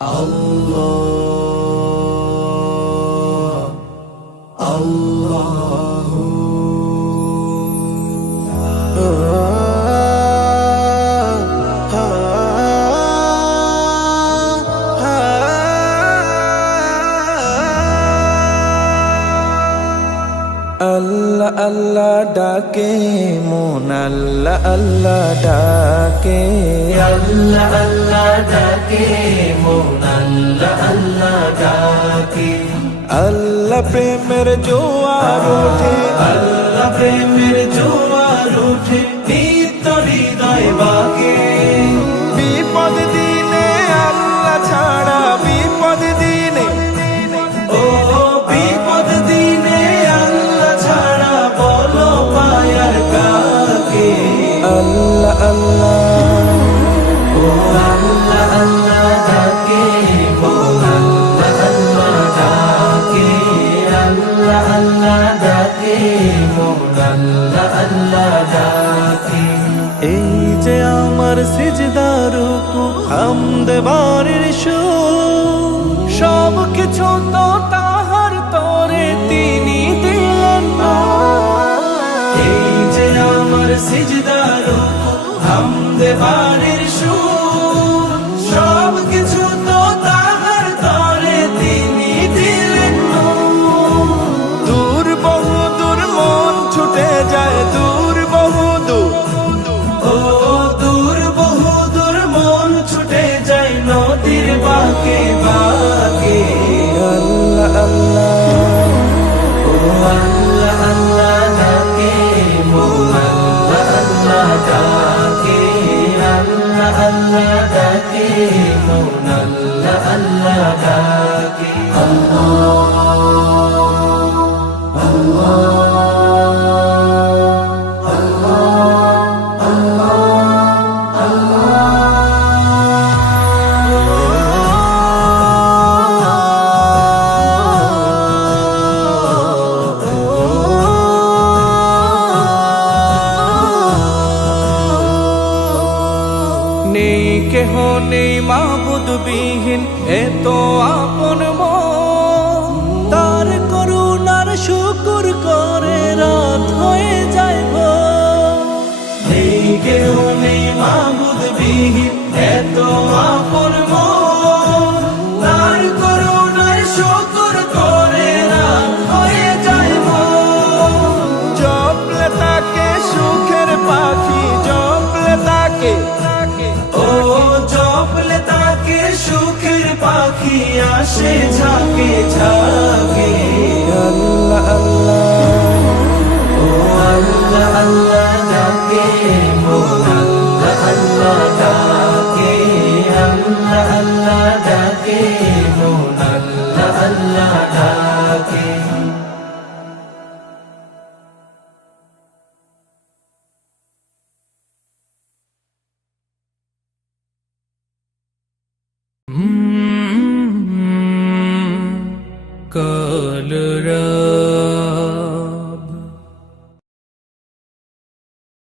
Allah, Allahu Allah Allah ডাকে মন Allah Allah ডাকে Allah Allah ডাকে মন Allah Allah ডাকে Allah প্রেমের জোয়ার ওঠে Allah প্রেমের জোয়ার ওঠে নিত্য হৃদয় বাকে বিপদ দিনে Allah ছাড়া বিপদ দিনে ও বিপদ দিনে Allah ছাড়া বলো পায়ার কাকে Allah Allah ও Allah Allah ডাকে মন Allah Allah ডাকে Allah Allah ডাকে মন Allah Allah ডাকে এই যে আমার সিজদার রুকু হামদ বারের সুর সব কিছু তো তাহার তরে তিনি দিলেন না এই যে আমার সিজদার রুকু হামদ বারের সুর সব কিছু তো তাহার তরে তিনি দিলেন দূর বহু দূর মন ছুটে যায় দূর বহু দূর ও দূর বহু দূর মন ছুটে যায় নদীর বাঁকে বাঁকে আল্লাহ আল্লাহ ও আল্লাহ আল্লাহ ডাকে মন আল্লাহ আল্লাহ ডাকে আল্লাহ আল্লাহ ডাকে মন আল্লাহ আল্লাহ ডাকে নেই কেহ নেই মাবুদ বিহীন এত আপন মন তার করুণার শুকর করে রাত হয়ে যায় ভোর। নেই কেউ নেই মাবুদ বিহীন এত আপন মন তার করুণায় শুকর করে রাত হয়ে যায় মন জপলে তাকে সুখের পাখি জপলে তাকে ও জপলে তাকে সুখের পাখি আসে ঝাঁকে ঝাঁকে আল্লাহ আল্লাহ ও আল্লাহ আল্লাহ ডাকে মন আল্লাহ আল্লাহ ডাকে আল্লাহ আল্লাহ ডাকে মন আল্লাহ আল্লাহ ডাকে